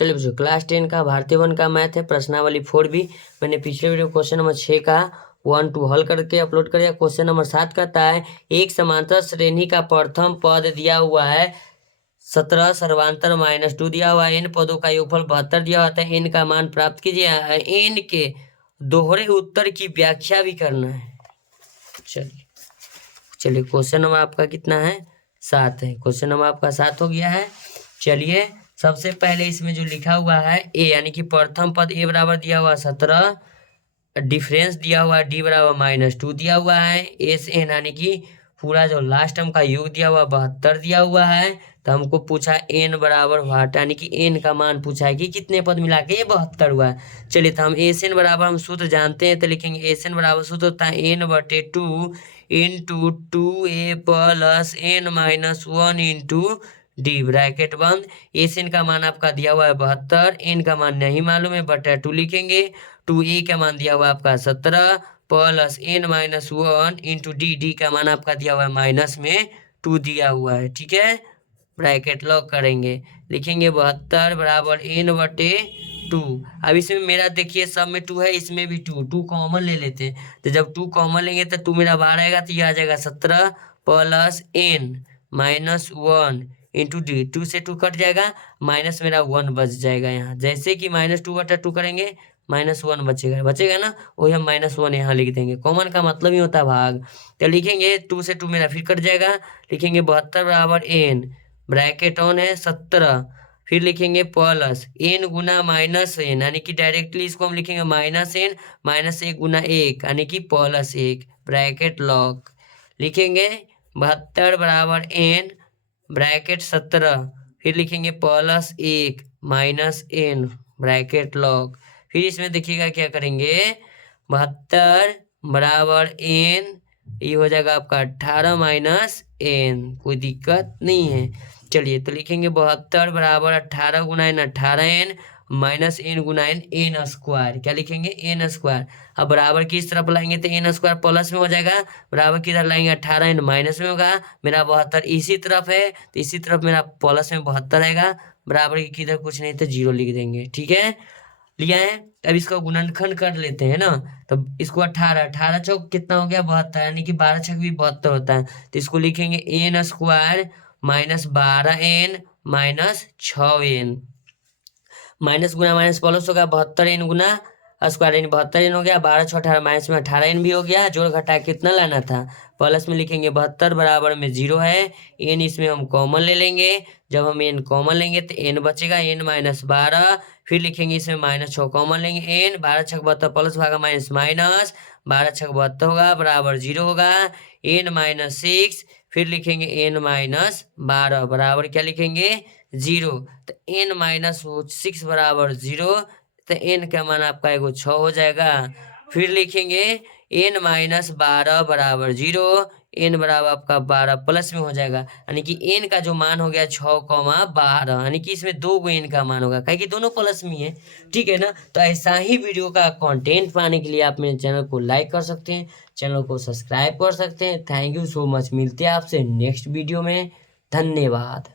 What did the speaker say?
चलिए बच्चों, क्लास 10 का भारतीय वन का मैथ है, प्रश्नावली 4B। मैंने पिछले वीडियो क्वेश्चन नंबर 6 का 1 2 हल करके अपलोड कर दिया। क्वेश्चन नंबर 7 कहता है एक समांतर श्रेणी का प्रथम पद दिया हुआ है 17, सर्वांतर -2 दिया हुआ है, इन पदों का योगफल 72 दिया हुआ है, इन का मान प्राप्त कीजिए, इन के दोहरे उत्तर की व्याख्या भी करना है। चलिए क्वेश्चन नंबर आपका कितना है? 7 है। क्वेश्चन नंबर आपका 7 हो गया है। चलिए सबसे पहले इसमें जो लिखा हुआ है ए, यानी कि प्रथम पद ए बराबर दिया हुआ 17, डिफरेंस दिया हुआ डी बराबर -2 दिया हुआ है, एस एन यानी कि पूरा जो लास्ट टर्म का योग दिया हुआ 72 दिया हुआ है। तो हमको पूछा एन बराबर वाट, यानी कि एन का मान पूछा है कि कितने पद मिला के ये 72 हुआ है। चलिए तो हम एस एन बराबर हम सूत्र जानते हैं, तो लिखेंगे एस एन बराबर सूत्र होता है n/2 into 2a plus n-1 into D, bracket बंद। एस एन का मान आपका दिया हुआ है 72, एन का मान नहीं मालूम है, बटा 2 लिखेंगे। 2a का मान दिया हुआ है आपका 17 plus n-1 into D, D का मान आपका दिया हुआ है -2 दिया हुआ है। ठीक है, ब्रैकेट लॉक करेंगे, लिखेंगे 72 बराबर n/2। अब इसमें मेरा देखिए सब में 2 है, इसमें भी 2 कॉमन ले लेते हैं। तो जब 2 कॉमन लेंगे तो 2 मेरा बाहर आएगा, तो ये आ जाएगा 17 प्लस n-1 इंटू डी, 2 से 2 कट जाएगा, माइनस मेरा 1 बच जाएगा यहाँ। जैसे कि -2/2 करेंगे -1 बचेगा ना, वही हम -1 यहाँ लिख देंगे। कॉमन का मतलब ही होता है भाग। तो लिखेंगे 2 से 2 मेरा फिर कट जाएगा, लिखेंगे 72 बराबर n, ब्रैकेट ऑन है 17, फिर लिखेंगे प्लस n गुना -n, यानी कि डायरेक्टली इसको हम लिखेंगे -n -1 गुना 1 यानी कि +1, ब्रैकेट लॉक। लिखेंगे 72 बराबर n ब्रैकेट 17, फिर लिखेंगे +1 -n, ब्रैकेट लॉक। फिर इसमें देखिएगा क्या करेंगे, 72 बराबर n, ये हो जाएगा आपका 18 -n, कोई दिक्कत नहीं है। चलिए तो लिखेंगे 72 बराबर 18 गुना n 18n -n गुना n स्क्वायर, क्या लिखेंगे n²। अब बराबर किस तरफ लाएंगे तो n² प्लस में हो जाएगा, बराबर किधर लाएंगे 18n माइनस में होगा, मेरा 72 इसी तरफ है तो इसी तरफ मेरा प्लस में 72 आएगा, बराबर किधर कुछ नहीं तो 0 लिख देंगे। ठीक है, लिया है। अब इसका गुणनखंड कर लेते हैं ना, तो इसको 18 चौक कितना हो गया 72, यानी कि 12 छक भी 72 होता है। तो इसको लिखेंगे n² -12n -6n, माइनस गुना माइनस प्लस होगा, 72n गुना स्क्वायर यानी 72n हो गया, 12 6 18 माइनस में 18n भी हो गया, जोड़ घटा कितना लाना था, प्लस में लिखेंगे 72 बराबर में 0 है, n इसमें हम कॉमन ले लेंगे। जब हम n कॉमन लेंगे तो n बचेगा n -12, फिर लिखेंगे इसमें -6 कॉमन लेंगे, n 12 छक 72 प्लस भागा माइनस 12 छक 72 होगा बराबर 0 होगा, n -6, फिर लिखेंगे n -12 बराबर क्या लिखेंगे 0, तो n -6 बराबर 0, तो n का मान आपका एगो 6 हो जाएगा। फिर लिखेंगे n -12 बराबर 0, n बराबर आपका 12 प्लस में हो जाएगा, यानी कि n का जो मान हो गया 6,12, यानी कि इसमें 2 n का मान होगा, कि दोनों प्लस में है। ठीक है ना, तो ऐसा ही वीडियो का कंटेंट पाने के लिए आप मेरे चैनल को लाइक कर सकते हैं, चैनल को सब्सक्राइब कर सकते हैं। थैंक यू सो मच, मिलते हैं आपसे नेक्स्ट वीडियो में, धन्यवाद।